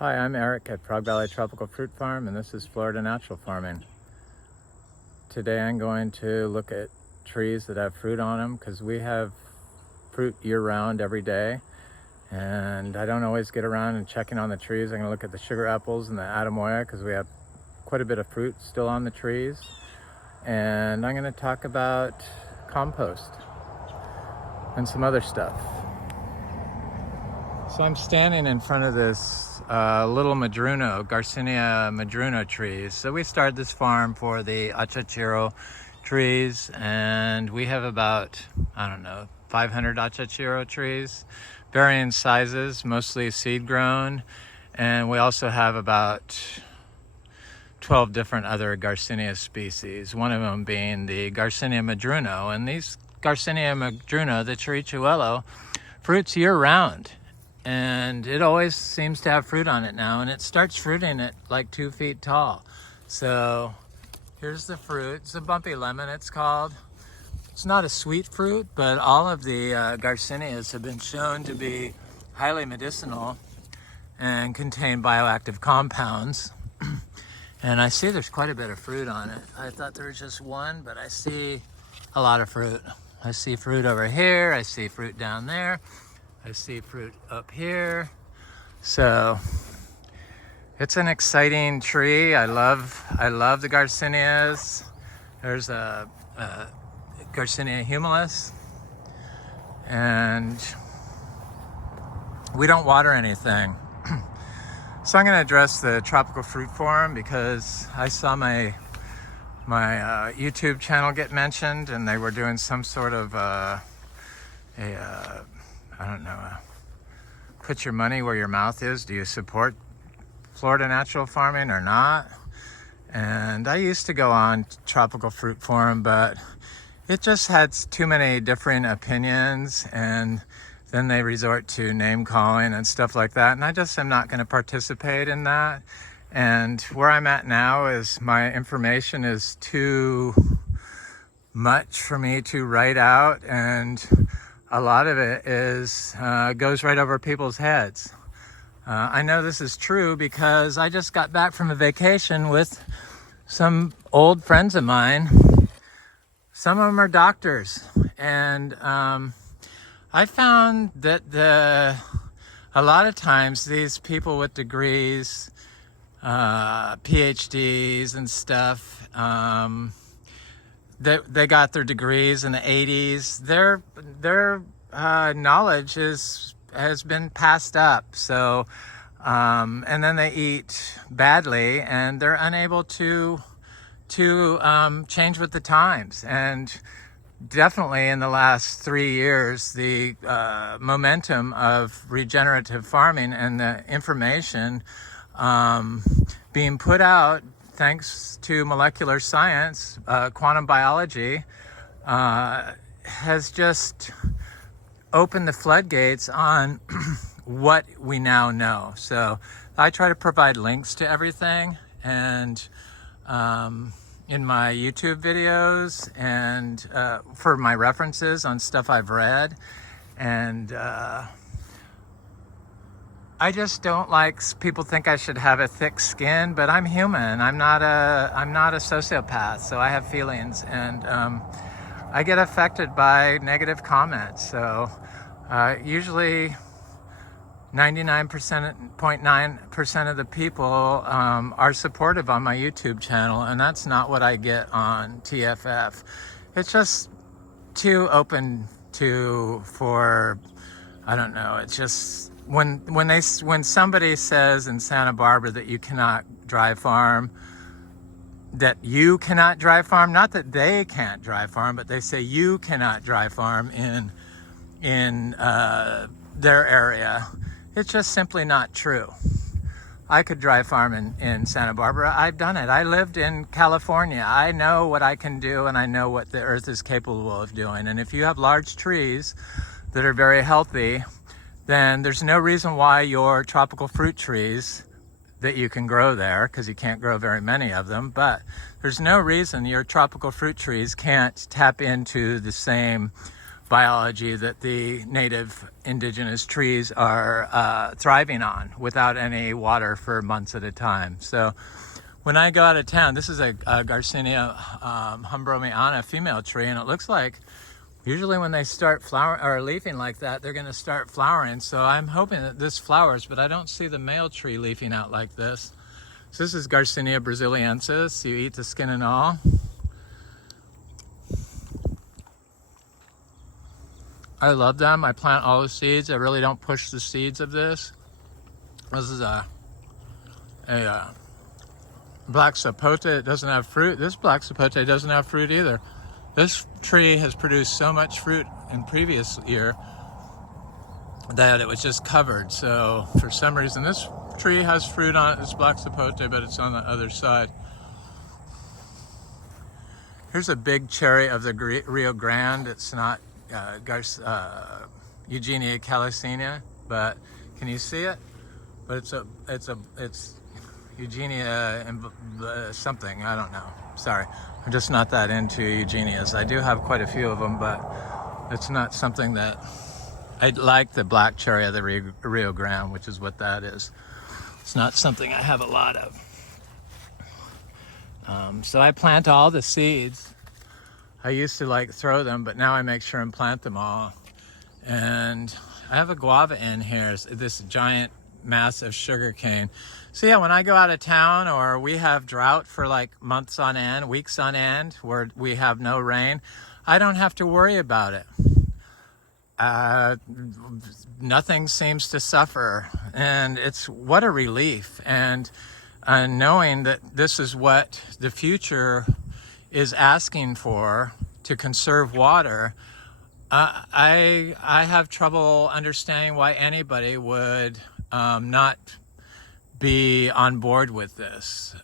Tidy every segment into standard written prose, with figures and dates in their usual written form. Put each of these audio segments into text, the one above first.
Hi, I'm Eric at Frog Valley Tropical Fruit Farm, and this is Florida Natural Farming. Today I'm going to look at trees that have fruit on them because we have fruit year-round every day, and I don't always get around and checking on the trees. I'm going to look at the sugar apples and the Atemoya because we have quite a bit of fruit still on the trees, and I'm going to talk about compost and some other stuff. So I'm standing in front of this little Madruno, Garcinia Madruno trees. So we started this farm for the Charichuelo trees, and we have about, 500 Charichuelo trees, varying sizes, mostly seed grown. And we also have about 12 different other Garcinia species, one of them being the Garcinia Madruno. And these Garcinia Madruno, the Charichuelo, fruits year round. And it always seems to have fruit on it now, and it starts fruiting at like 2 feet tall. So here's the fruit. It's a Bumpy Lemon, it's called. It's not a sweet fruit, but all of the Garcinias have been shown to be highly medicinal and contain bioactive compounds. And I see there's quite a bit of fruit on it. I thought there was just one, but I see a lot of fruit. I see fruit over here, I see fruit down there. I see fruit up here. So it's an exciting tree. I love the Garcinias. There's a Garcinia humilis, and we don't water anything. So I'm going to address the tropical fruit forum because I saw my YouTube channel get mentioned, and they were doing some sort of put your money where your mouth is. Do you support Florida natural farming or not? And I used to go on Tropical Fruit Forum, but it just had too many different opinions, and then they resort to name calling and stuff like that. And I just am not going to participate in that. And where I'm at now is my information is too much for me to write out, and a lot of it is goes right over people's heads. I know this is true because I just got back from a vacation with some old friends of mine. Some of them are doctors, and I found that a lot of times these people with degrees, PhDs and stuff, they got their degrees in the 80s. Their knowledge has been passed up. So, and then they eat badly, and they're unable to change with the times. And definitely in the last 3 years, the momentum of regenerative farming and the information being put out thanks to molecular science, quantum biology, has just opened the floodgates on what we now know. So I try to provide links to everything, and in my YouTube videos, and for my references on stuff I've read. And I just don't like people think I should have a thick skin, but I'm human. I'm not a sociopath, so I have feelings, and I get affected by negative comments. So usually 99.9% of the people are supportive on my YouTube channel, and that's not what I get on TFF. It's just too open for I don't know. It's just when somebody says in Santa Barbara that you cannot dry farm, not that they can't dry farm, but they say you cannot dry farm in their area. It's just simply not true. I could dry farm in Santa Barbara. I've done it. I lived in California. I know what I can do, and I know what the earth is capable of doing. And if you have large trees that are very healthy, then there's no reason why your tropical fruit trees that you can grow there, because you can't grow very many of them, but there's no reason your tropical fruit trees can't tap into the same biology that the native indigenous trees are thriving on without any water for months at a time. So when I go out of town, this is a Garcinia humbromiana female tree, and it looks like usually when they start flowering or leafing like that, they're going to start flowering. So I'm hoping that this flowers, but I don't see the male tree leafing out like this. So this is Garcinia brasiliensis. You eat the skin and all. I love them. I plant all the seeds. I really don't push the seeds of this. This is a black sapote. It doesn't have fruit. This black sapote doesn't have fruit either. This tree has produced so much fruit in previous year that it was just covered. So for some reason, this tree has fruit on it. It's black sapote, but it's on the other side. Here's a big cherry of the Rio Grande. It's not Eugenia calycina, but can you see it? But it's Eugenia and something, I don't know. Sorry, I'm just not that into Eugenias. I do have quite a few of them, but it's not something that I like. The black cherry of the Rio Grande, which is what that is. It's not something I have a lot of. So I plant all the seeds. I used to like throw them, but now I make sure and plant them all. And I have a guava in here, this giant massive sugar cane. So yeah, when I go out of town or we have drought for like months on end, weeks on end, where we have no rain, I don't have to worry about it. Nothing seems to suffer, and it's what a relief. And knowing that this is what the future is asking for, to conserve water, I have trouble understanding why anybody would not be on board with this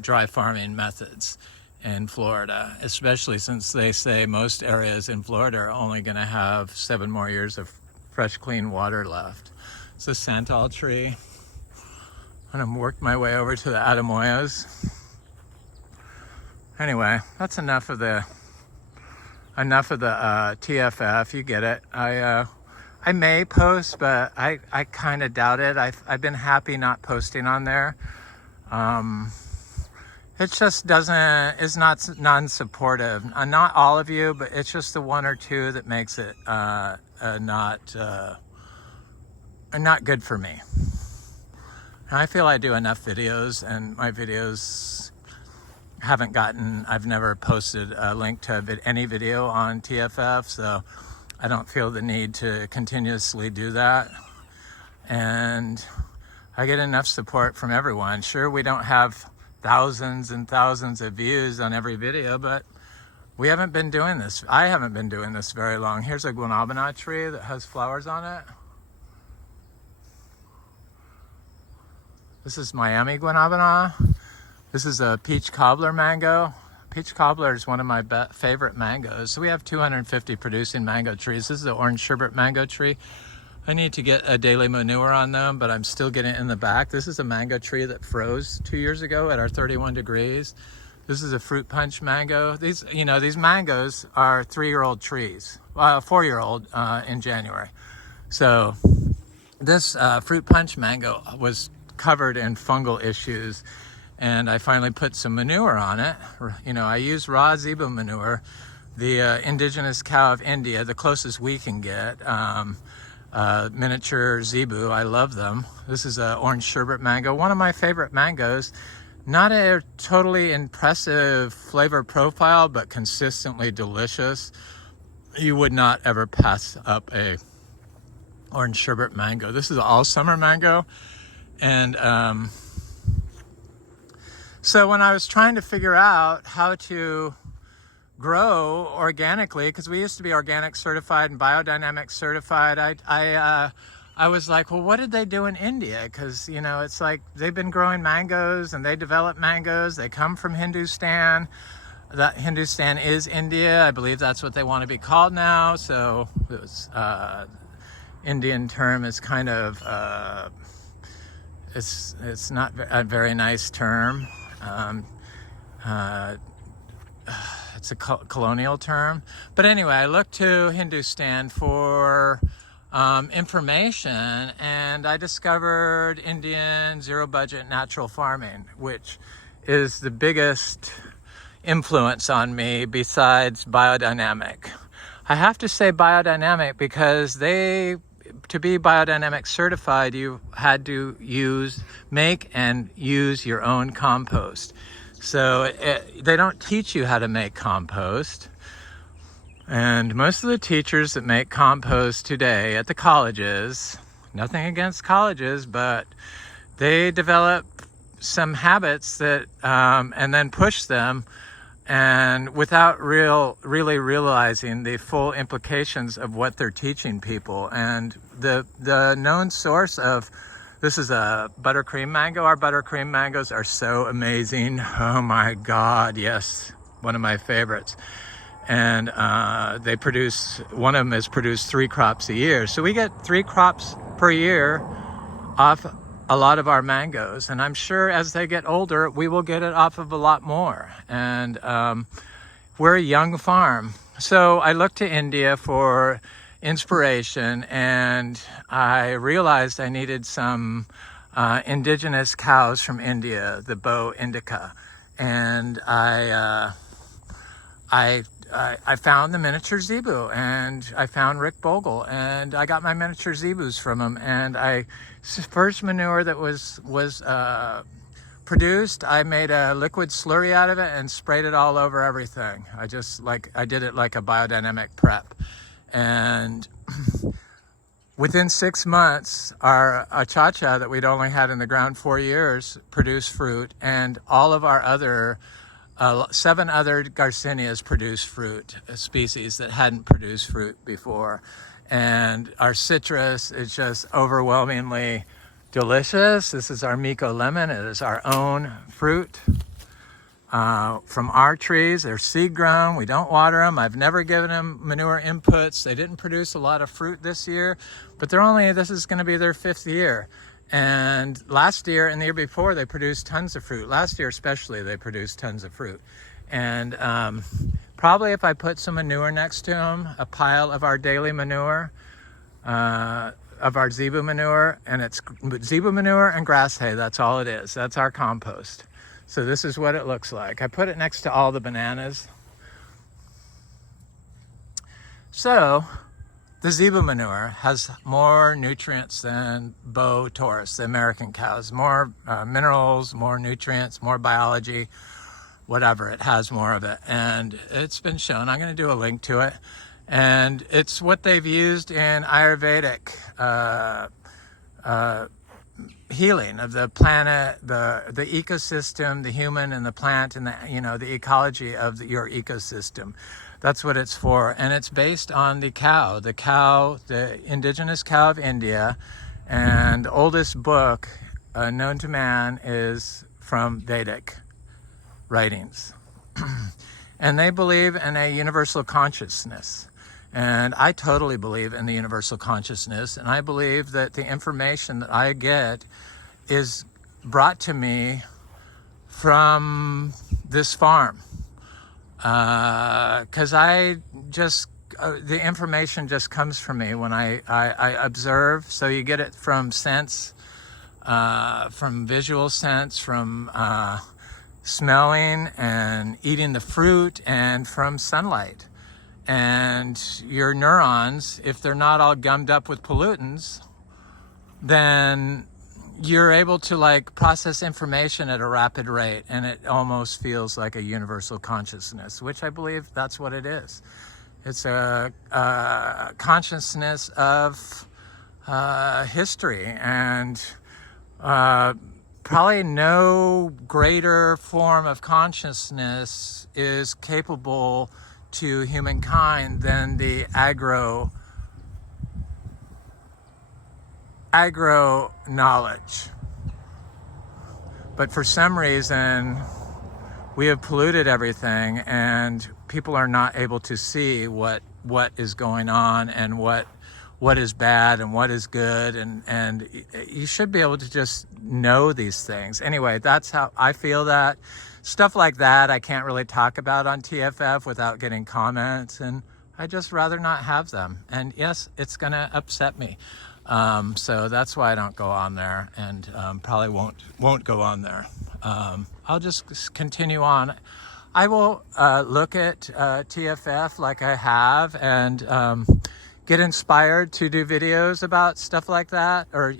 dry farming methods in Florida, especially since they say most areas in Florida are only going to have 7 more years of fresh, clean water left. It's a santal tree. I'm going to work my way over to the Atemoyas. Anyway, that's enough of the TFF. You get it. I may post, but I kind of doubt it. I've been happy not posting on there. It just is not non-supportive. Not all of you, but it's just the 1 or 2 that makes it not good for me. And I feel I do enough videos, and my videos I've never posted a link to any video on TFF, so I don't feel the need to continuously do that. And I get enough support from everyone. Sure, we don't have thousands and thousands of views on every video, but we haven't been doing this. I haven't been doing this very long. Here's a guanabana tree that has flowers on it. This is Miami guanabana. This is a peach cobbler mango. Peach cobbler is one of my favorite mangoes. So we have 250 producing mango trees. This is the orange sherbet mango tree. I need to get a daily manure on them, but I'm still getting it in the back. This is a mango tree that froze 2 years ago at our 31 degrees. This is a fruit punch mango. These mangoes are 3-year-old trees. Well, 4-year-old in January. So this fruit punch mango was covered in fungal issues, and I finally put some manure on it. I use raw zebu manure, the indigenous cow of India, the closest we can get. Miniature zebu, I love them. This is a orange sherbet mango, one of my favorite mangoes. Not a totally impressive flavor profile, but consistently delicious. You would not ever pass up a orange sherbet mango. This is an all summer mango. And so when I was trying to figure out how to grow organically, because we used to be organic certified and biodynamic certified, I was like, well, what did they do in India? Because it's like they've been growing mangoes and they develop mangoes. They come from Hindustan. That Hindustan is India. I believe that's what they want to be called now. So it was Indian term is kind of it's not a very nice term. It's a colonial term. But anyway, I looked to Hindustan for information, and I discovered Indian zero-budget natural farming, which is the biggest influence on me besides biodynamic. I have to say biodynamic because to be biodynamic certified, you had to make and use your own compost. So they don't teach you how to make compost. And most of the teachers that make compost today at the colleges, nothing against colleges, but they develop some habits that, and then push them, and without really realizing the full implications of what they're teaching people. And the known source of this is a buttercream mango. Our buttercream mangoes are so amazing. Oh my God, yes, one of my favorites. And one of them has produced 3 crops a year. So we get 3 crops per year off a lot of our mangoes. And I'm sure as they get older, we will get it off of a lot more. And we're a young farm. So I looked to India for inspiration, and I realized I needed some indigenous cows from India, the Bow Indica. And I found the miniature zebu, and I found Rick Bogle, and I got my miniature zebus from him. And first manure that was produced, I made a liquid slurry out of it and sprayed it all over everything. I did it like a biodynamic prep. And within 6 months, our achacha that we'd only had in the ground 4 years produced fruit, and all of our other 7 other Garcinias produced fruit, species that hadn't produced fruit before. And our citrus is just overwhelmingly delicious. This is our Lemon. It is our own fruit from our trees. They're seed grown. We don't water them. I've never given them manure inputs. They didn't produce a lot of fruit this year, but this is going to be their 5th year. And last year and the year before, they produced tons of fruit. Last year especially, they produced tons of fruit. And probably if I put some manure next to them, a pile of our daily manure, of our zebu manure, and it's zebu manure and grass hay, that's all it is. That's our compost. So this is what it looks like. I put it next to all the bananas. So the zebu manure has more nutrients than Bow Taurus, the American cows. More minerals, more nutrients, more biology, whatever. It has more of it. And it's been shown. I'm going to do a link to it. And it's what they've used in Ayurvedic healing of the planet, the ecosystem, the human and the plant, and the ecology of your ecosystem. That's what it's for. And it's based on the cow, the indigenous cow of India. And the oldest book known to man is from Vedic writings. And they believe in a universal consciousness. And I totally believe in the universal consciousness. And I believe that the information that I get is brought to me from this farm. Because the information just comes from me when I observe. So you get it from sense, from visual sense, from smelling and eating the fruit, and from sunlight. And your neurons, if they're not all gummed up with pollutants, then you're able to process information at a rapid rate, and it almost feels like a universal consciousness, which I believe that's what it is. It's a consciousness of history, and probably no greater form of consciousness is capable to humankind than the agro knowledge. But for some reason, we have polluted everything, and people are not able to see what is going on, and what is bad and what is good, and you should be able to just know these things. Anyway, that's how I feel that. Stuff like that I can't really talk about on TFF without getting comments, and I just rather not have them. And yes, it's gonna upset me. So that's why I don't go on there, and probably won't go on there. I'll just continue on. I will look at TFF like I have, and get inspired to do videos about stuff like that, or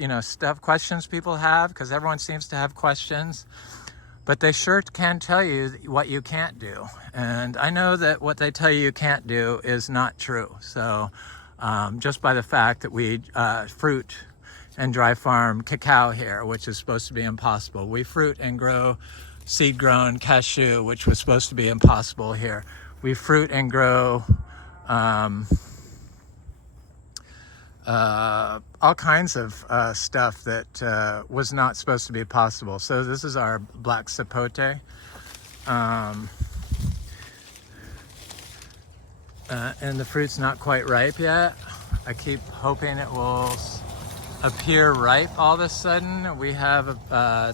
questions people have, because everyone seems to have questions. But they sure can tell you what you can't do. And I know that what they tell you can't do is not true. So just by the fact that we fruit and dry farm cacao here, which is supposed to be impossible. We fruit and grow seed-grown cashew, which was supposed to be impossible here. We fruit and grow all kinds of stuff that was not supposed to be possible. So this is our black sapote. And the fruit's not quite ripe yet. I keep hoping it will appear ripe all of a sudden. We have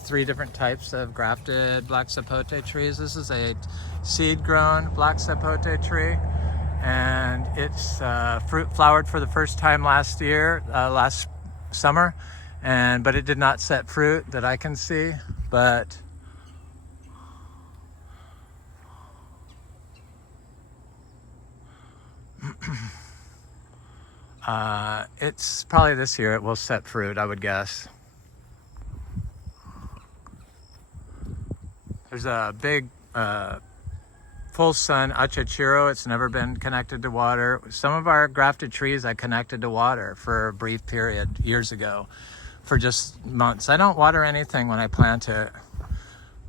3 different types of grafted black sapote trees. This is a seed-grown black sapote tree, and it's flowered for the first time last summer, but it did not set fruit that I can see. But it's probably this year it will set fruit, I would guess. There's a big full sun Charichuelo. It's never been connected to water. Some of our grafted trees I connected to water for a brief period years ago, for just months. I don't water anything when I plant it.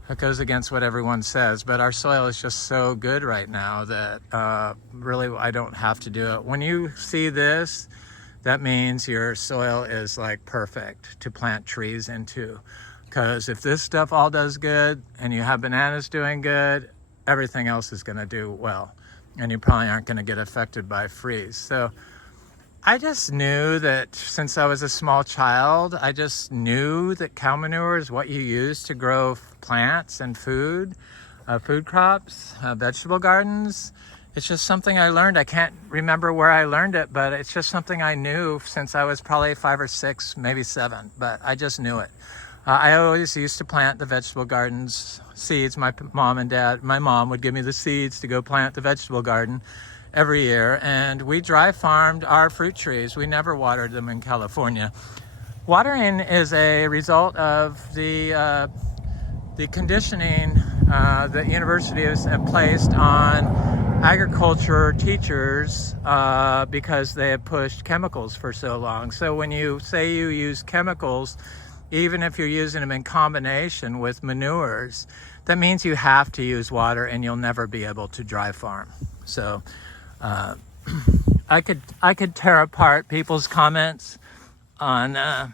That goes against what everyone says, but our soil is just so good right now that really I don't have to do it. When you see this, that means your soil is like perfect to plant trees into. Because if this stuff all does good and you have bananas doing good, everything else is going to do well, and you probably aren't going to get affected by freeze. So I just knew that since I was a small child, I just knew that cow manure is what you use to grow plants and food crops, vegetable gardens. It's just something I learned. I can't remember where I learned it, but it's just something I knew since I was probably 5 or 6, maybe 7, but I just knew it. I always used to plant the vegetable gardens, seeds. My mom would give me the seeds to go plant the vegetable garden every year, and we dry farmed our fruit trees. We never watered them in California. Watering is a result of the conditioning that universities have placed on agriculture teachers because they have pushed chemicals for so long. So when you say you use chemicals, even if you're using them in combination with manures, that means you have to use water, and you'll never be able to dry farm. So I could tear apart people's comments on that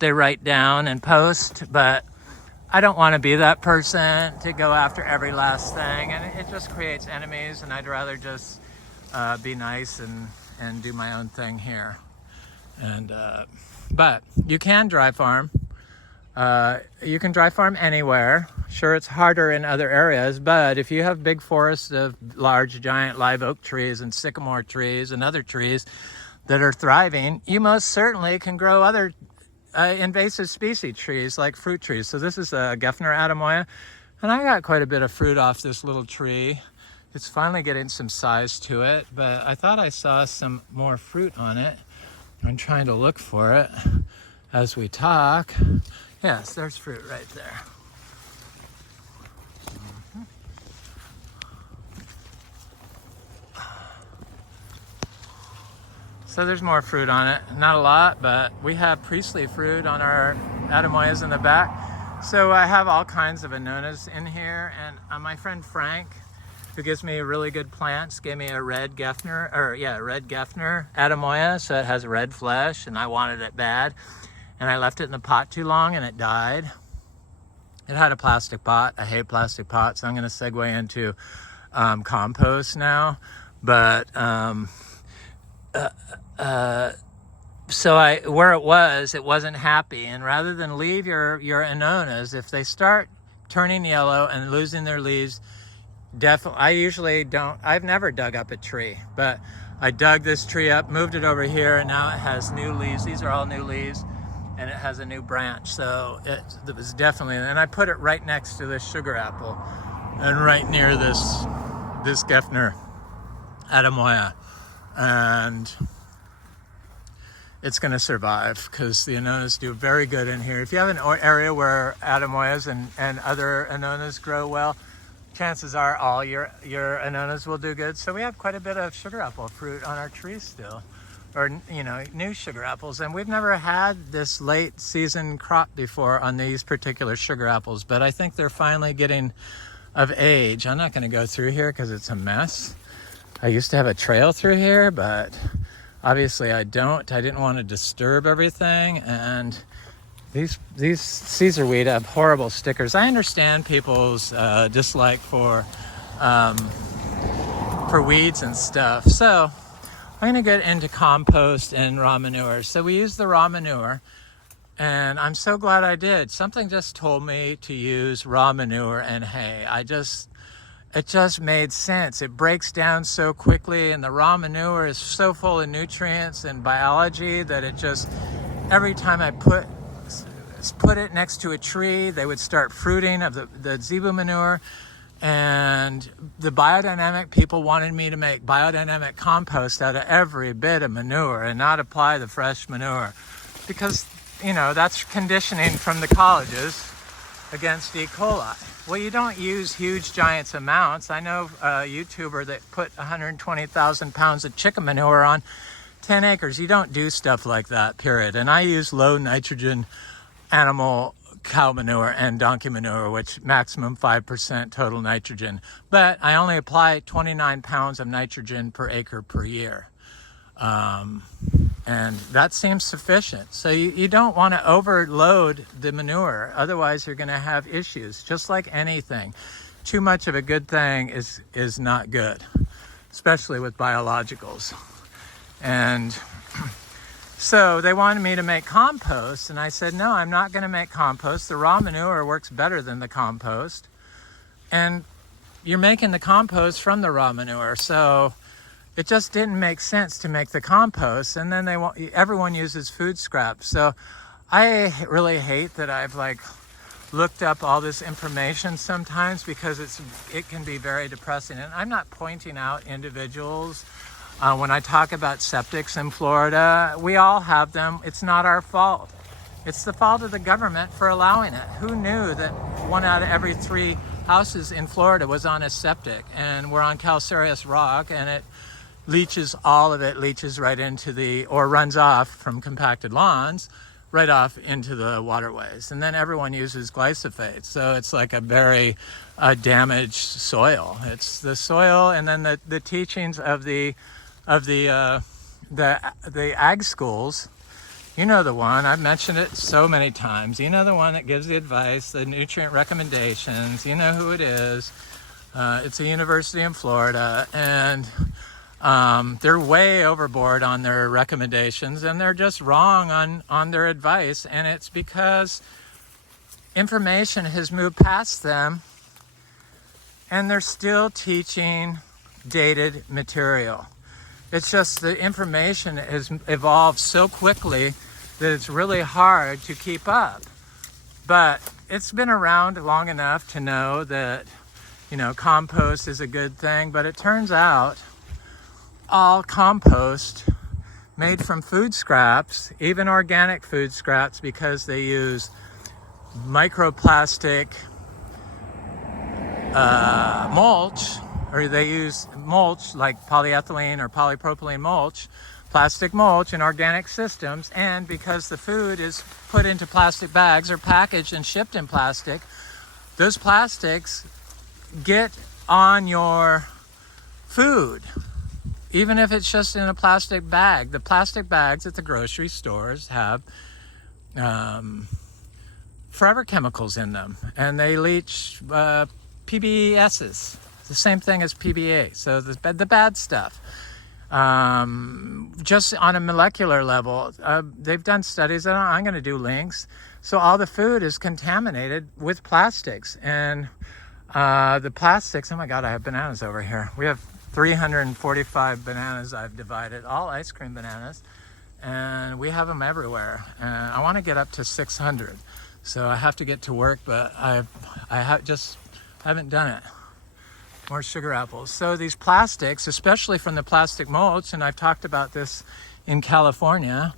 they write down and post, but I don't want to be that person to go after every last thing, and it just creates enemies, and I'd rather just be nice and do my own thing here. And but you can dry farm. You can dry farm anywhere. Sure, it's harder in other areas, but if you have big forests of large, giant live oak trees and sycamore trees and other trees that are thriving, you most certainly can grow other invasive species trees like fruit trees. So this is a Gefner Atemoya, and I got quite a bit of fruit off this little tree. It's finally getting some size to it, but I thought I saw some more fruit on it. I'm trying to look for it as we talk. Yes, there's fruit right there. So there's more fruit on it. Not a lot, but we have priestly fruit on our Atemoyas in the back. So I have all kinds of Anonas in here, and my friend Frank, who gives me really good plants, gave me a red Gefner Atemoya, so it has red flesh, and I wanted it bad. And I left it in the pot too long, and it died. It had a plastic pot. I hate plastic pots, so I'm going to segue into compost now. But So where it wasn't happy. And rather than leave your anonas, if they start turning yellow and losing their leaves, definitely, I usually don't, I've never dug up a tree, but I dug this tree up, moved it over here, and now it has new leaves. These are all new leaves, and it has a new branch. So it was definitely, and I put it right next to this sugar apple and right near this Gefner Atemoya. And it's going to survive because the anonas do very good in here. If you have an area where Atemoyas and other anonas grow well, chances are all your anonas will do good. So we have quite a bit of sugar apple fruit on our trees still, or new sugar apples. And we've never had this late season crop before on these particular sugar apples, but I think they're finally getting of age. I'm not going to go through here because it's a mess. I used to have a trail through here, but obviously I don't. I didn't want to disturb everything, and these Caesar weed have horrible stickers. I understand people's dislike for weeds and stuff. So I'm going to get into compost and raw manure. So we use the raw manure, and I'm so glad I did. Something just told me to use raw manure and hay. It just made sense. It breaks down so quickly, and the raw manure is so full of nutrients and biology that it just, every time I put it next to a tree, they would start fruiting of the zebu manure. And the biodynamic people wanted me to make biodynamic compost out of every bit of manure and not apply the fresh manure, because that's conditioning from the colleges against E. coli. Well, you don't use huge giants amounts. I know a YouTuber that put 120,000 pounds of chicken manure on 10 acres. You don't do stuff like that, period. And I use low nitrogen animal cow manure and donkey manure, which maximum 5% total nitrogen. But I only apply 29 pounds of nitrogen per acre per year. And that seems sufficient. So you don't want to overload the manure. Otherwise, you're going to have issues. Just like anything, too much of a good thing is not good, especially with biologicals. And so they wanted me to make compost, and I said, no, I'm not going to make compost. The raw manure works better than the compost. And you're making the compost from the raw manure. So it just didn't make sense to make the compost. And then everyone uses food scraps. So I really hate that I've looked up all this information sometimes, because it can be very depressing. And I'm not pointing out individuals. When I talk about septics in Florida, we all have them. It's not our fault. It's the fault of the government for allowing it. Who knew that 1 out of every 3 houses in Florida was on a septic? And we're on calcareous rock, and it all of it leaches right into or runs off from compacted lawns right off into the waterways. And then everyone uses glyphosate. So it's like a very damaged soil. It's the soil, and then the teachings of the ag schools. The one, I've mentioned it so many times. The one that gives the advice, the nutrient recommendations. You know who it is. It's a university in Florida, and they're way overboard on their recommendations, and they're just wrong on their advice. And it's because information has moved past them, and they're still teaching dated material. It's just the information has evolved so quickly that it's really hard to keep up. But it's been around long enough to know that, compost is a good thing. But it turns out all compost made from food scraps, even organic food scraps, because they use microplastic mulch, or they use mulch like polyethylene or polypropylene mulch, plastic mulch in organic systems. And because the food is put into plastic bags or packaged and shipped in plastic, those plastics get on your food, even if it's just in a plastic bag. The plastic bags at the grocery stores have forever chemicals in them, and they leach PBSs, the same thing as PBA, so the bad stuff. just on a molecular level. They've done studies, and I'm going to do links. So all the food is contaminated with plastics, and the plastics, oh my God, I have bananas over here. We have 345 bananas I've divided, all ice cream bananas, and we have them everywhere. And I want to get up to 600. So I have to get to work, but I haven't done it. More sugar apples. So these plastics, especially from the plastic molds, and I've talked about this in California,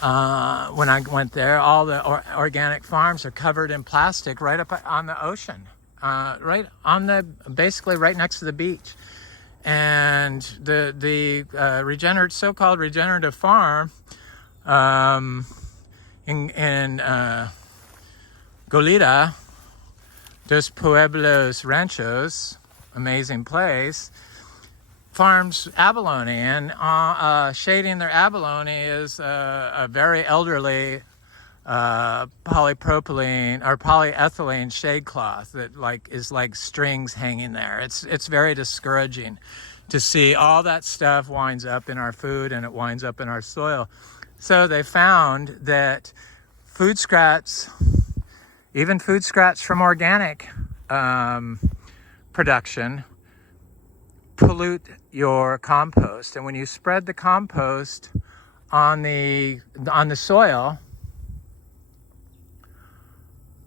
when I went there, all the organic farms are covered in plastic right up on the ocean, right on basically right next to the beach. And the so-called regenerative farm in Goleta dos Pueblos Ranchos, amazing place, farms abalone, and shading their abalone is a very elderly polypropylene or polyethylene shade cloth that is like strings hanging there. It's very discouraging to see all that stuff winds up in our food, and it winds up in our soil. So they found that food scraps, even food scraps from organic production, pollute your compost. And when you spread the compost on the soil,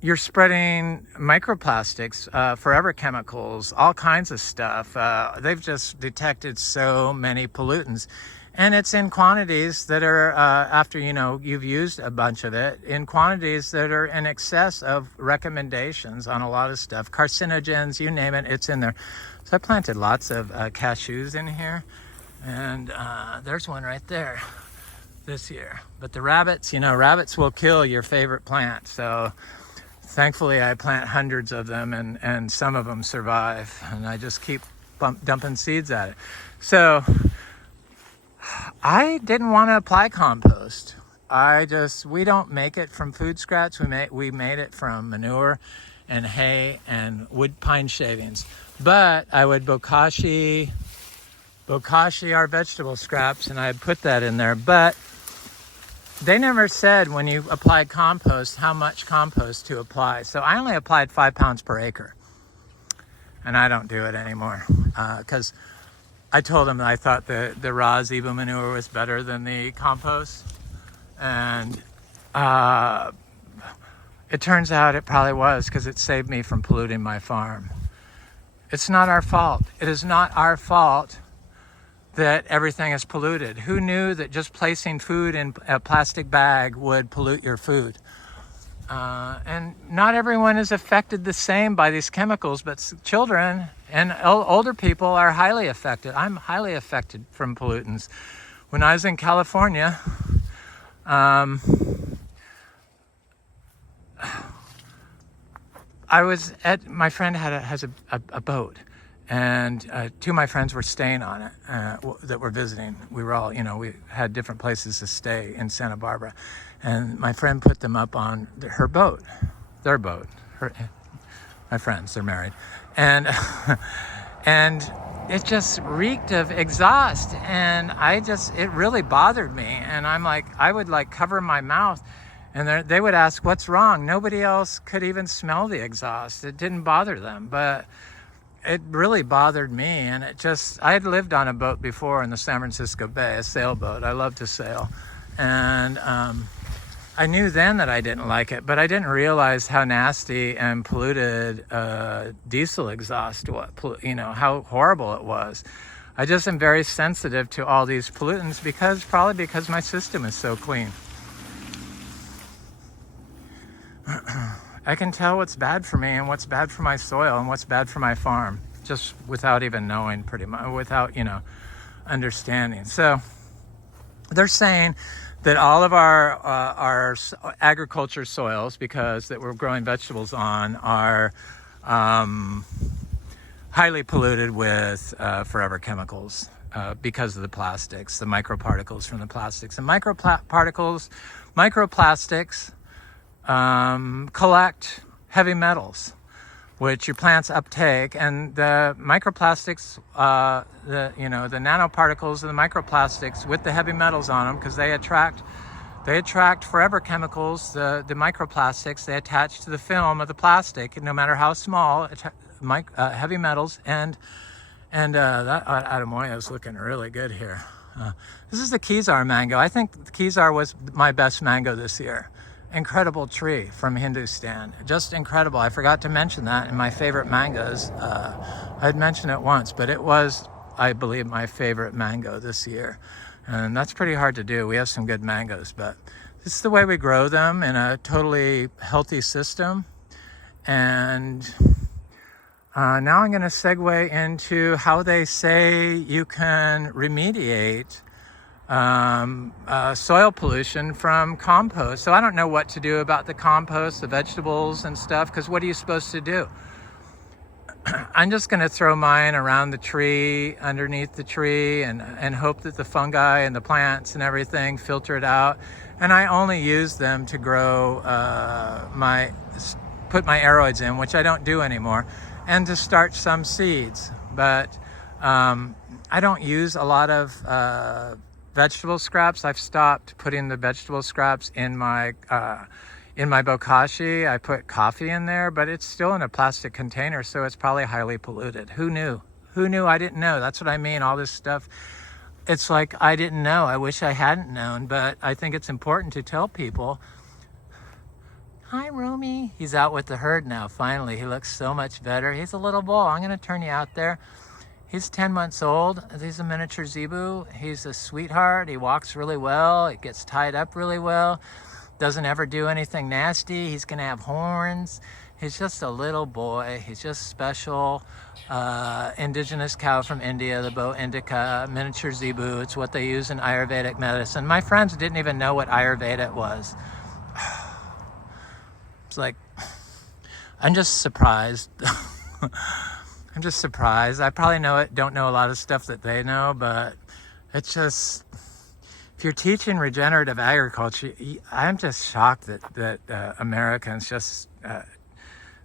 you're spreading microplastics, forever chemicals, all kinds of stuff. They've just detected so many pollutants. And it's in quantities that are, after you've used a bunch of it, in quantities that are in excess of recommendations on a lot of stuff. Carcinogens, you name it, it's in there. So I planted lots of cashews in here. And there's one right there this year. But the rabbits, rabbits will kill your favorite plant. So thankfully I plant hundreds of them, and some of them survive. And I just keep dumping seeds at it. So I didn't want to apply compost. We don't make it from food scraps. We made it from manure and hay and wood pine shavings. But I would bokashi our vegetable scraps, and I put that in there. But they never said when you applied compost how much compost to apply. So I only applied 5 pounds per acre, and I don't do it anymore because I told them that I thought the raw Zebu manure was better than the compost. And it turns out it probably was, because it saved me from polluting my farm. It's not our fault. It is not our fault that everything is polluted. Who knew that just placing food in a plastic bag would pollute your food? And not everyone is affected the same by these chemicals, but children and older people are highly affected. I'm highly affected from pollutants. When I was in California, my friend has a boat, and 2 of my friends were staying on it that were visiting. We were all, we had different places to stay in Santa Barbara. And my friend put them up on her boat, their boat. My friends, they're married. And it just reeked of exhaust. And it really bothered me. And I would cover my mouth. And they would ask, what's wrong? Nobody else could even smell the exhaust. It didn't bother them. But it really bothered me. And I had lived on a boat before in the San Francisco Bay, a sailboat. I love to sail. And I knew then that I didn't like it, but I didn't realize how nasty and polluted diesel exhaust was, how horrible it was. I just am very sensitive to all these pollutants probably because my system is so clean. I can tell what's bad for me and what's bad for my soil and what's bad for my farm, just without even knowing, pretty much, without, understanding. So they're saying that all of our agriculture soils, that we're growing vegetables on, are highly polluted with forever chemicals because of the plastics, the microparticles from the plastics. And microplastics collect heavy metals. which your plants uptake, and the microplastics, the nanoparticles of the microplastics with the heavy metals on them, because they attract forever chemicals. The microplastics, they attach to the film of the plastic, no matter how small. Heavy metals, and that Atemoya is looking really good here. This is the Kezar mango. I think the Kezar was my best mango this year. Incredible tree from Hindustan, just incredible. I forgot to mention that in my favorite mangoes. I'd mentioned it once, but it was, I believe, my favorite mango this year. And that's pretty hard to do. We have some good mangoes, but this is the way we grow them in a totally healthy system. And now I'm going to segue into how they say you can remediate soil pollution from compost. So I don't know what to do about the compost, the vegetables and stuff, because what are you supposed to do? I'm just going to throw mine around the tree, underneath the tree, and hope that the fungi and the plants and everything filter it out. And I only use them to grow put my aeroids in, which I don't do anymore, and to start some seeds. But I don't use a lot of vegetable scraps. I've stopped putting the vegetable scraps in my bokashi. I put coffee in there, but it's still in a plastic container, so it's probably highly polluted. Who knew? Who knew? I didn't know. That's what I mean. All this stuff, it's like I didn't know. I wish I hadn't known, but I think it's important to tell people. Hi, Romy. He's out with the herd now, finally. He looks so much better. He's a little bull. I'm going to turn you out there. He's 10 months old. He's a miniature zebu. He's a sweetheart. He walks really well. He gets tied up really well. Doesn't ever do anything nasty. He's going to have horns. He's just a little boy. He's just special. Indigenous cow from India, the Bo Indica, miniature zebu. It's what they use in Ayurvedic medicine. My friends didn't even know what Ayurveda was. It's like, I'm just surprised. I'm just surprised. I probably don't know a lot of stuff that they know, but it's just, if you're teaching regenerative agriculture, I'm just shocked that Americans just,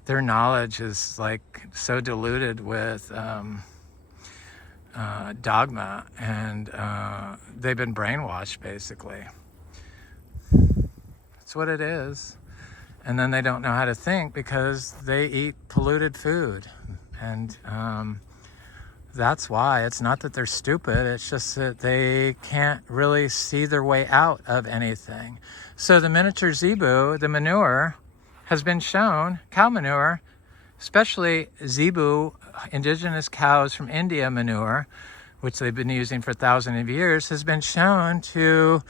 their knowledge is like so diluted with dogma, and they've been brainwashed, basically. That's what it is. And then they don't know how to think because they eat polluted food. And that's why. It's not that they're stupid, it's just that they can't really see their way out of anything. So the miniature zebu, the manure, has been shown, cow manure, especially zebu, indigenous cows from India manure, which they've been using for thousands of years, has been shown to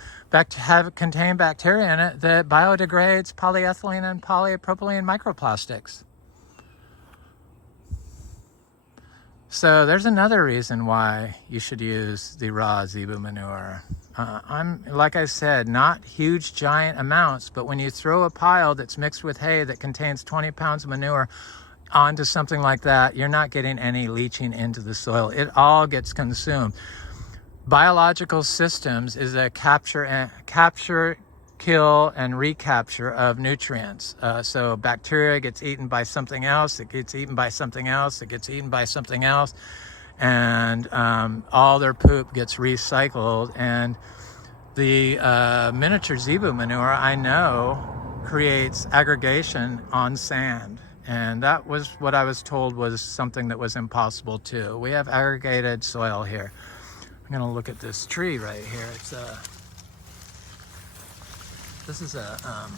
contain bacteria in it that biodegrades polyethylene and polypropylene microplastics. So there's another reason why you should use the raw zebu manure. Like I said, not huge giant amounts, but when you throw a pile that's mixed with hay that contains 20 pounds of manure onto something like that, you're not getting any leaching into the soil. It all gets consumed. Biological systems is a capture, kill, and recapture of nutrients. So bacteria gets eaten by something else, it gets eaten by something else, it gets eaten by something else, and all their poop gets recycled. And the miniature zebu manure, I know, creates aggregation on sand. And that was what I was told was something that was impossible too. We have aggregated soil here. I'm gonna look at this tree right here. This is a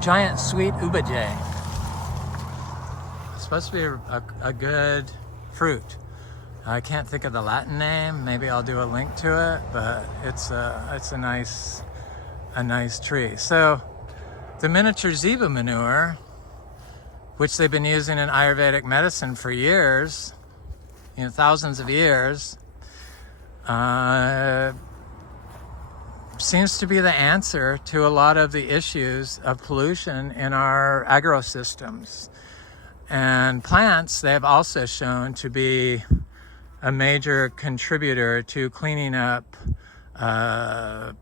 giant sweet ubajay. It's supposed to be a good fruit. I can't think of the Latin name. Maybe I'll do a link to it, but it's a nice tree. So the miniature zebu manure, which they've been using in Ayurvedic medicine for years, thousands of years, seems to be the answer to a lot of the issues of pollution in our agrosystems. And plants, they have also shown to be a major contributor to cleaning up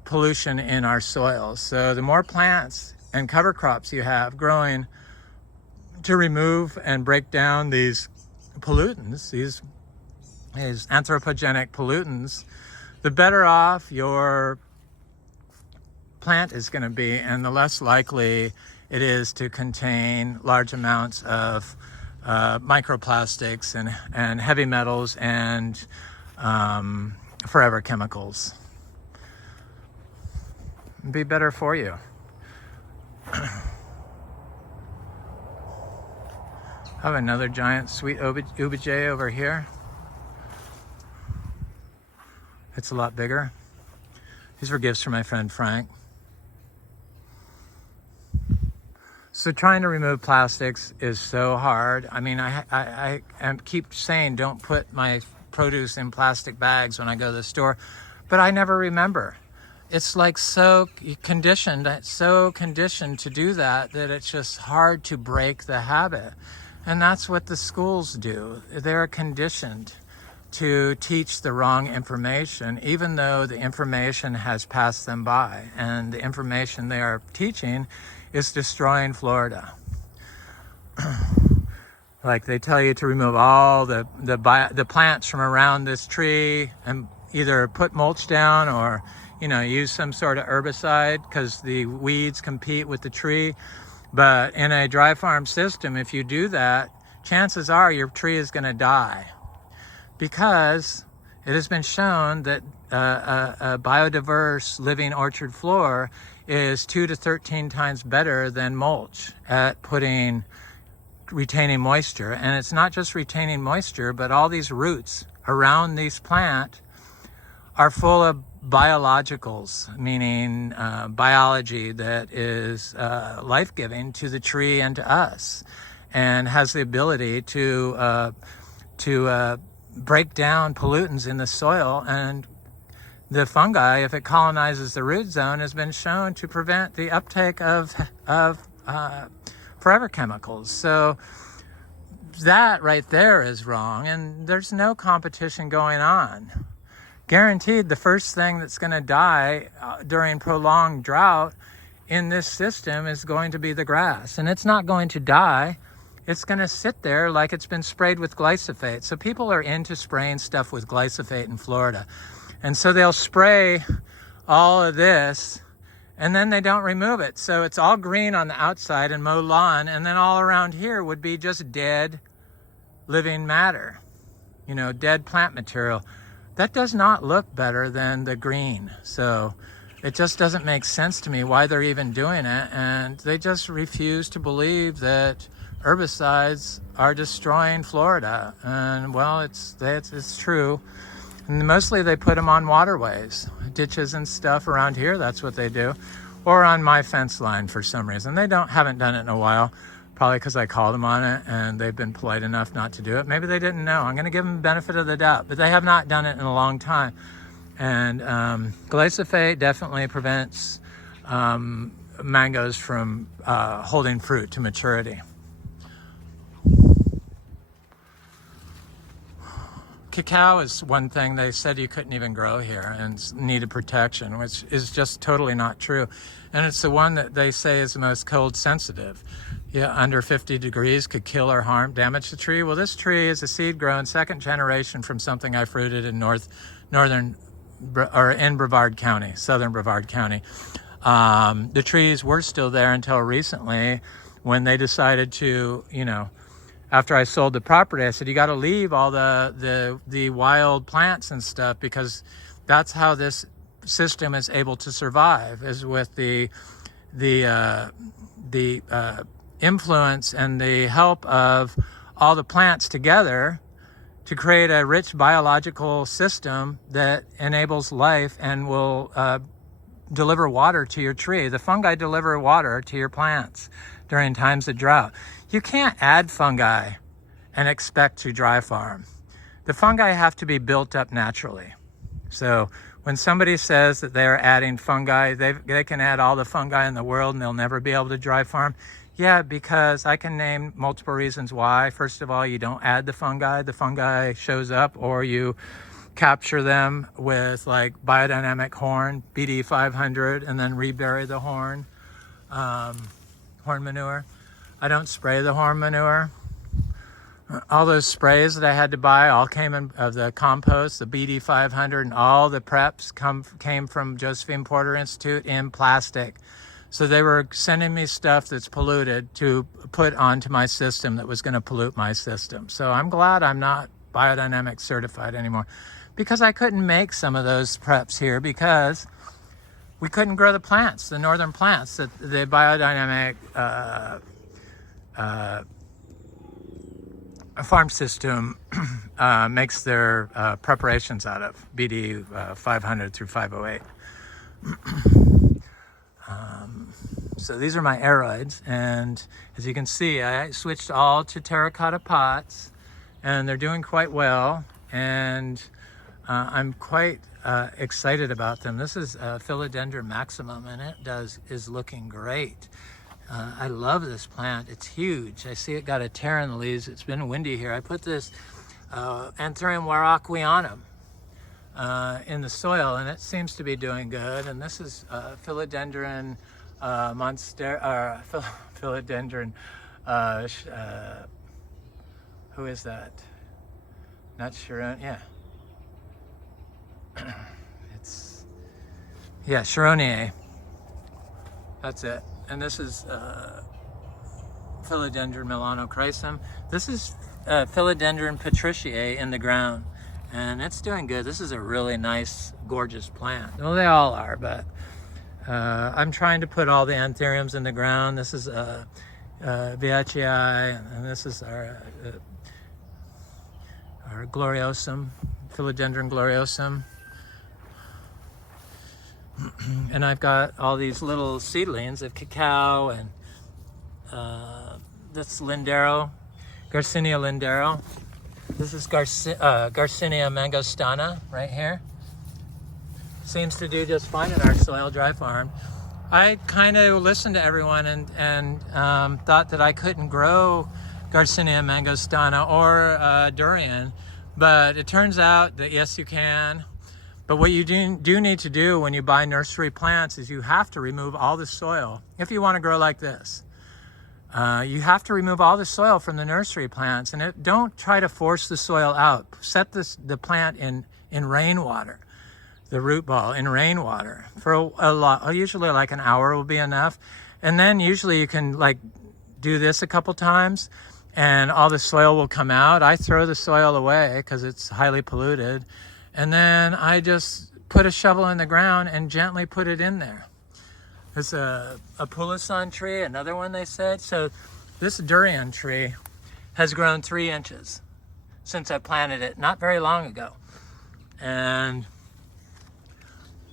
pollution in our soils. So the more plants and cover crops you have growing to remove and break down these pollutants, these anthropogenic pollutants, the better off your plant is going to be, and the less likely it is to contain large amounts of microplastics and heavy metals and forever chemicals. It'd be better for you. I have another giant sweet ubijay over here. It's a lot bigger. These were gifts from my friend Frank. So trying to remove plastics is so hard. I mean, I keep saying don't put my produce in plastic bags when I go to the store, but I never remember. It's like so conditioned to do that it's just hard to break the habit. And that's what the schools do. They're conditioned to teach the wrong information, even though the information has passed them by. And the information they are teaching is destroying Florida. Like they tell you to remove all the plants from around this tree and either put mulch down or, use some sort of herbicide because the weeds compete with the tree. But in a dry farm system, if you do that, chances are your tree is going to die, because it has been shown that a biodiverse living orchard floor is 2 to 13 times better than mulch at retaining moisture. And it's not just retaining moisture, but all these roots around these plants are full of biologicals, meaning biology that is life-giving to the tree and to us, and has the ability to break down pollutants in the soil. And the fungi, if it colonizes the root zone, has been shown to prevent the uptake of forever chemicals. So that right there is wrong, and there's no competition going on. Guaranteed, the first thing that's going to die during prolonged drought in this system is going to be the grass. And it's not going to die. It's going to sit there like it's been sprayed with glyphosate. So people are into spraying stuff with glyphosate in Florida. And so they'll spray all of this, and then they don't remove it. So it's all green on the outside and mow lawn, and then all around here would be just dead living matter, dead plant material. That does not look better than the green. So it just doesn't make sense to me why they're even doing it. And they just refuse to believe that herbicides are destroying Florida. And well, it's true. And mostly they put them on waterways, ditches and stuff around here. That's what they do. Or on my fence line for some reason. They haven't done it in a while, probably because I called them on it and they've been polite enough not to do it. Maybe they didn't know. I'm going to give them the benefit of the doubt, but they have not done it in a long time. And glyphosate definitely prevents mangoes from holding fruit to maturity. Cacao is one thing they said you couldn't even grow here and needed protection, which is just totally not true. And it's the one that they say is the most cold sensitive. Yeah, under 50 degrees could kill or damage the tree. Well, this tree is a seed grown second generation from something I fruited in in Brevard County, southern Brevard County. The trees were still there until recently, when they decided to, after I sold the property, I said, you got to leave all the wild plants and stuff, because that's how this system is able to survive, is with the influence and the help of all the plants together to create a rich biological system that enables life and will deliver water to your tree. The fungi deliver water to your plants during times of drought. You can't add fungi and expect to dry farm. The fungi have to be built up naturally. So when somebody says that they're adding fungi, they can add all the fungi in the world and they'll never be able to dry farm. Yeah, because I can name multiple reasons why. First of all, you don't add the fungi shows up, or you capture them with like biodynamic horn, BD 500, and then rebury the horn. horn manure. I don't spray the horn manure. All those sprays that I had to buy all came in of the compost, the BD 500, and all the preps came from Josephine Porter Institute in plastic. So they were sending me stuff that's polluted to put onto my system that was going to pollute my system. So I'm glad I'm not biodynamic certified anymore, because I couldn't make some of those preps here because we couldn't grow the plants, the northern plants that the biodynamic farm system makes their preparations out of, BD 500 through 508. So these are my aeroids, and as you can see, I switched all to terracotta pots, and they're doing quite well, and I'm quite excited about them. This is Philodendron maximum, and it is looking great. I love this plant. It's huge. I see it got a tear in the leaves. It's been windy here. I put this Anthurium warocquianum in the soil, and it seems to be doing good. And this is Philodendron Philodendron. Who is that? Not Sharon. Yeah. Charonier. That's it. And this is Philodendron melanochrysum. This is Philodendron patriciae in the ground, and it's doing good. This is a really nice, gorgeous plant. Well, they all are, but I'm trying to put all the anthuriums in the ground. This is Veitchii, and this is our gloriosum, Philodendron gloriosum. And I've got all these little seedlings of cacao, and this Lindero, Garcinia Lindero. This is Garcinia mangostana right here. Seems to do just fine in our soil dry farm. I kind of listened to everyone and thought that I couldn't grow Garcinia mangostana or durian, but it turns out that yes, you can. But what you do need to do when you buy nursery plants is you have to remove all the soil. If you want to grow like this, you have to remove all the soil from the nursery plants, and don't try to force the soil out. Set the plant in rainwater, the root ball in rainwater for a lot. Usually like an hour will be enough. And then usually you can like do this a couple times and all the soil will come out. I throw the soil away because it's highly polluted. And then I just put a shovel in the ground and gently put it in there. There's a pulisan tree, another one they said. So this durian tree has grown 3 inches since I planted it not very long ago. And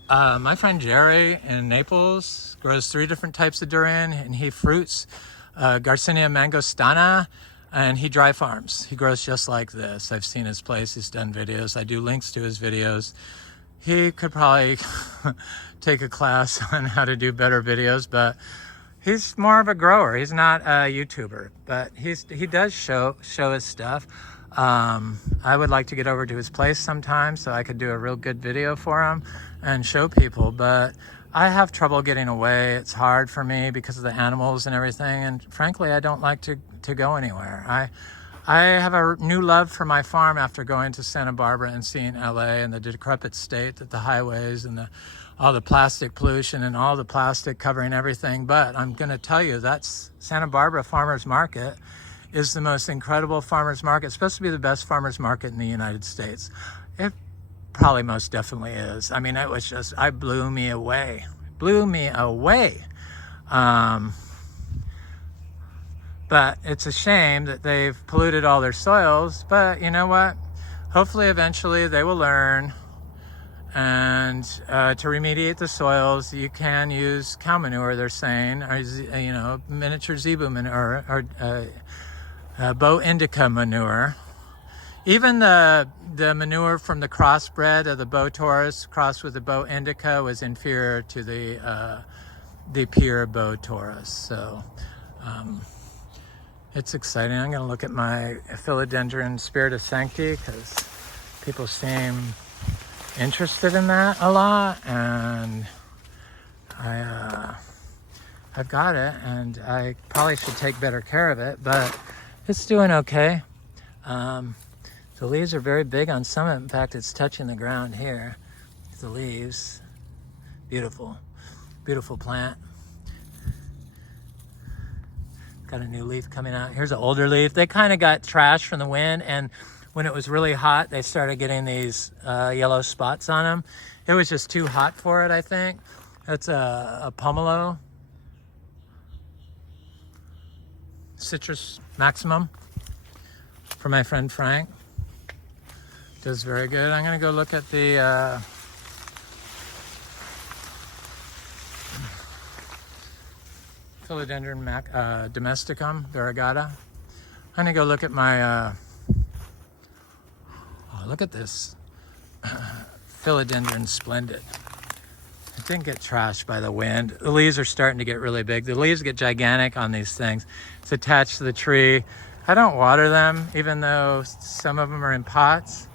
my friend Jerry in Naples grows 3 different types of durian, and he fruits Garcinia mangostana, and he dry farms. He grows just like this. I've seen his place. He's done videos. I do links to his videos. He could probably take a class on how to do better videos, but he's more of a grower. He's not a YouTuber, but he does show his stuff. I would like to get over to his place sometime so I could do a real good video for him and show people, but I have trouble getting away. It's hard for me because of the animals and everything, and frankly, I don't like to go anywhere. I have a new love for my farm after going to Santa Barbara and seeing LA and the decrepit state that the highways and all the plastic pollution and all the plastic covering everything. But I'm going to tell you, that's Santa Barbara Farmers Market is the most incredible farmers market. It's supposed to be the best farmers market in the United States. It probably most definitely is. I mean, it was just, blew me away. But it's a shame that they've polluted all their soils. But you know what? Hopefully, eventually, they will learn. And to remediate the soils, you can use cow manure, they're saying, or miniature zebu manure, or Bow indica manure. Even the manure from the crossbred of the Bow Taurus crossed with the Bow indica was inferior to the pure Bow Taurus. So it's exciting. I'm going to look at my Philodendron Spirit of Sanctity because people seem interested in that a lot, and I I've got it, and I probably should take better care of it, but it's doing okay. The leaves are very big on some of it. In fact, it's touching the ground here. The leaves, beautiful, beautiful plant. Got a new leaf coming out. Here's an older leaf. They kind of got trashed from the wind, and when it was really hot, they started getting these yellow spots on them. It was just too hot for it, I think. That's a pomelo, citrus maximum, for my friend Frank. Does very good. I'm gonna go look at the Philodendron domesticum variegata. I'm gonna go look at my, oh, look at this Philodendron splendid. It didn't get trashed by the wind. The leaves are starting to get really big. The leaves get gigantic on these things. It's attached to the tree. I don't water them, even though some of them are in pots.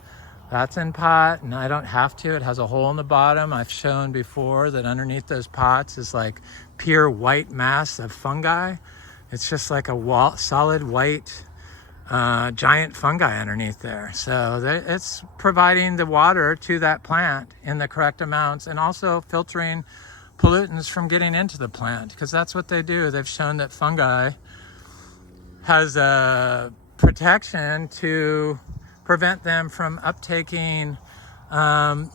That's in pot, and I don't have to. It has a hole in the bottom. I've shown before that underneath those pots is like pure white mass of fungi. It's just like a solid white giant fungi underneath there. So it's providing the water to that plant in the correct amounts, and also filtering pollutants from getting into the plant, because that's what they do. They've shown that fungi has a protection to prevent them from uptaking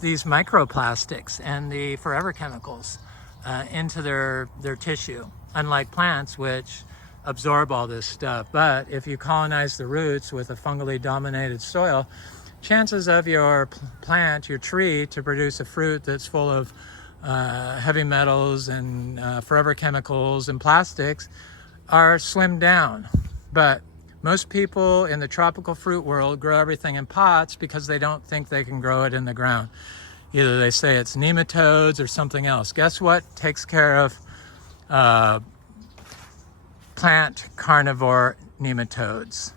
these microplastics and the forever chemicals into their tissue, unlike plants, which absorb all this stuff. But if you colonize the roots with a fungally dominated soil, chances of your plant, your tree, to produce a fruit that's full of heavy metals and forever chemicals and plastics are slimmed down. But most people in the tropical fruit world grow everything in pots because they don't think they can grow it in the ground. Either they say it's nematodes or something else. Guess what takes care of plant carnivore nematodes?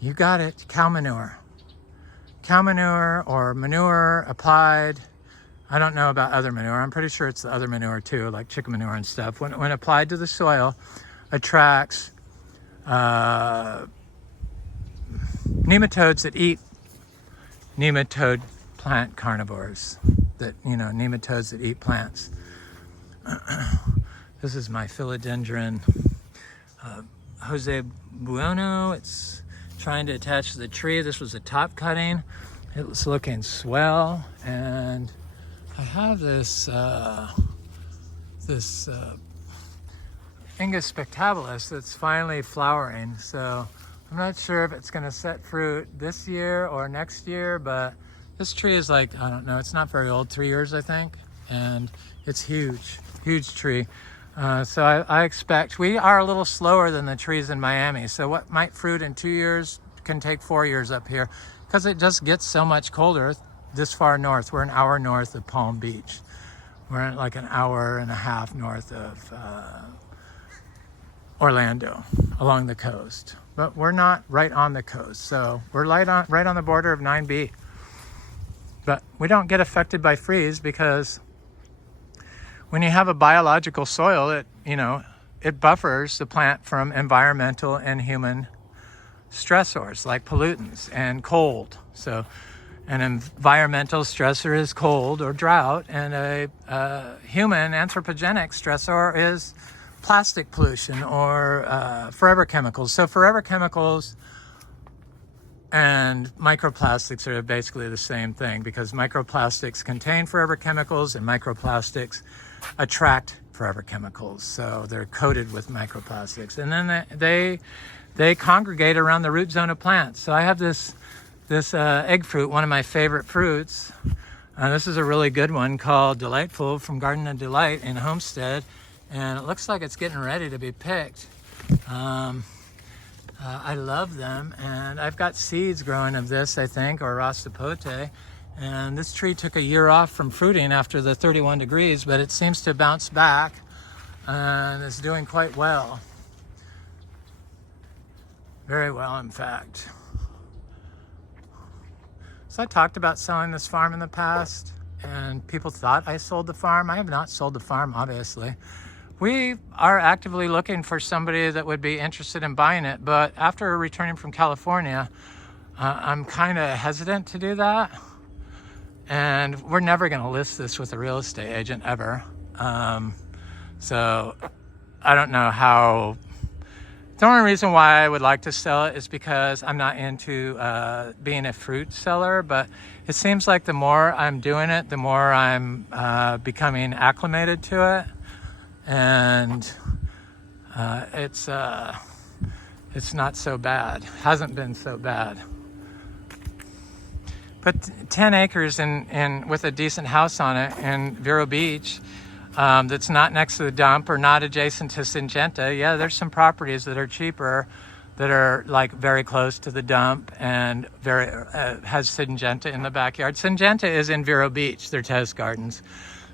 You got it, cow manure. Cow manure or manure applied. I don't know about other manure. I'm pretty sure it's the other manure too, like chicken manure and stuff. When applied to the soil, attracts nematodes that eat nematode plant carnivores, nematodes that eat plants. This is my philodendron Jose Bueno. It's trying to attach to the tree. This was a top cutting. It's looking swell, and I have this Ingus spectabilis that's finally flowering. So I'm not sure if it's going to set fruit this year or next year, but this tree is like, I don't know, it's not very old, 3 years I think, and it's huge tree. So I expect, we are a little slower than the trees in Miami. So what might fruit in 2 years can take 4 years up here, because it just gets so much colder this far north. We're an hour north of Palm Beach. We're like an hour and a half north of Orlando, along the coast. But we're not right on the coast, so we're right on the border of 9B. But we don't get affected by freeze, because when you have a biological soil, it buffers the plant from environmental and human stressors like pollutants and cold. So an environmental stressor is cold or drought, and a human anthropogenic stressor is plastic pollution or forever chemicals. So forever chemicals and microplastics are basically the same thing, because microplastics contain forever chemicals and microplastics attract forever chemicals. So they're coated with microplastics, and then they congregate around the root zone of plants. So I have this egg fruit, one of my favorite fruits. This is a really good one called Delightful from Garden of Delight in Homestead, and it looks like it's getting ready to be picked. I love them, and I've got seeds growing of this, I think, or rastapote. And this tree took a year off from fruiting after the 31 degrees, but it seems to bounce back and is doing quite well. Very well, in fact. So I talked about selling this farm in the past, and people thought I sold the farm. I have not sold the farm, obviously. we are actively looking for somebody that would be interested in buying it, but after returning from California, I'm kind of hesitant to do that. And we're never going to list this with a real estate agent ever. So I don't know how. The only reason why I would like to sell it is because I'm not into being a fruit seller, but it seems like the more I'm doing it, the more I'm becoming acclimated to it. And it's not so bad. Hasn't been so bad. But 10 acres in with a decent house on it in Vero Beach, that's not next to the dump or not adjacent to Syngenta. Yeah, there's some properties that are cheaper that are like very close to the dump and very has Syngenta in the backyard. Syngenta is in Vero Beach, their Tez Gardens.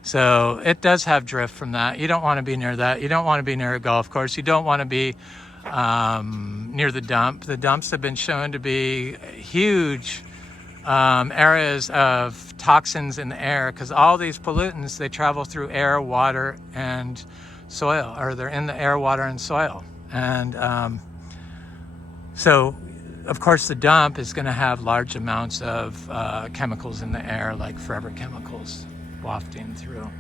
So it does have drift from that. You don't want to be near that. You don't want to be near a golf course. You don't want to be near the dump. The dumps have been shown to be huge areas of toxins in the air, because all these pollutants, they travel through air, water, and soil, or they're in the air, water, and soil. And so of course the dump is going to have large amounts of chemicals in the air, like forever chemicals wafting through.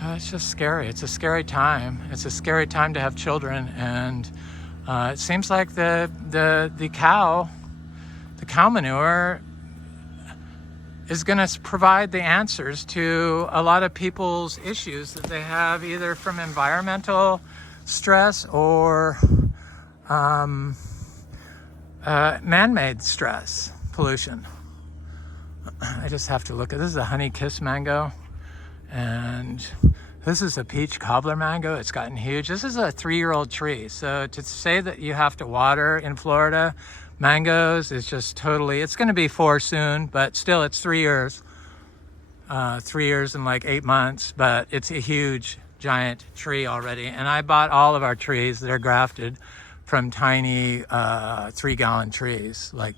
It's just scary. It's a scary time. It's a scary time to have children, and it seems like the cow manure is going to provide the answers to a lot of people's issues that they have, either from environmental stress or man-made stress, pollution. I just have to look at this. Is a honey kiss mango, and this is a peach cobbler mango. It's gotten huge. This is a 3-year-old tree. So to say that you have to water in Florida mangoes is just totally, it's going to be 4 soon, but still it's 3 years. 3 years and like 8 months, but it's a huge giant tree already. And I bought all of our trees that are grafted from tiny 3-gallon trees, like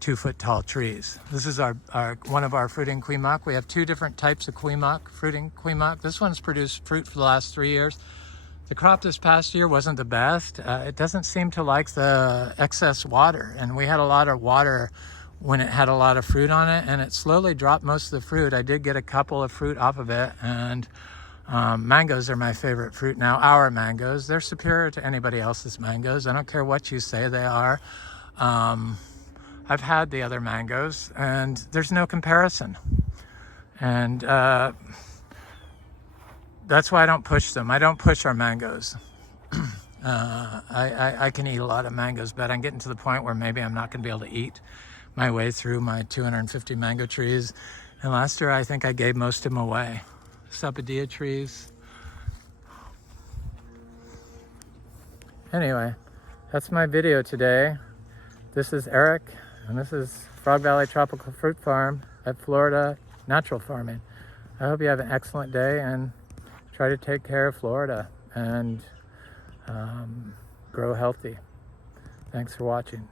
2-foot tall trees. This is our one of our fruiting Quimoc. We have 2 different types of Quimoc, fruiting Quimoc. This one's produced fruit for the last 3 years. The crop this past year wasn't the best. It doesn't seem to like the excess water, and we had a lot of water when it had a lot of fruit on it, and it slowly dropped most of the fruit. I did get a couple of fruit off of it, and mangoes are my favorite fruit now. Our mangoes, they're superior to anybody else's mangoes. I don't care what you say they are. I've had the other mangoes, and there's no comparison. And that's why I don't push them. I don't push our mangoes. I can eat a lot of mangoes, but I'm getting to the point where maybe I'm not going to be able to eat my way through my 250 mango trees. And last year, I think I gave most of them away. Sapodilla trees. Anyway, that's my video today. This is Eric, and this is Frog Valley Tropical Fruit Farm at Florida Natural Farming. I hope you have an excellent day, and try to take care of Florida and grow healthy. Thanks for watching.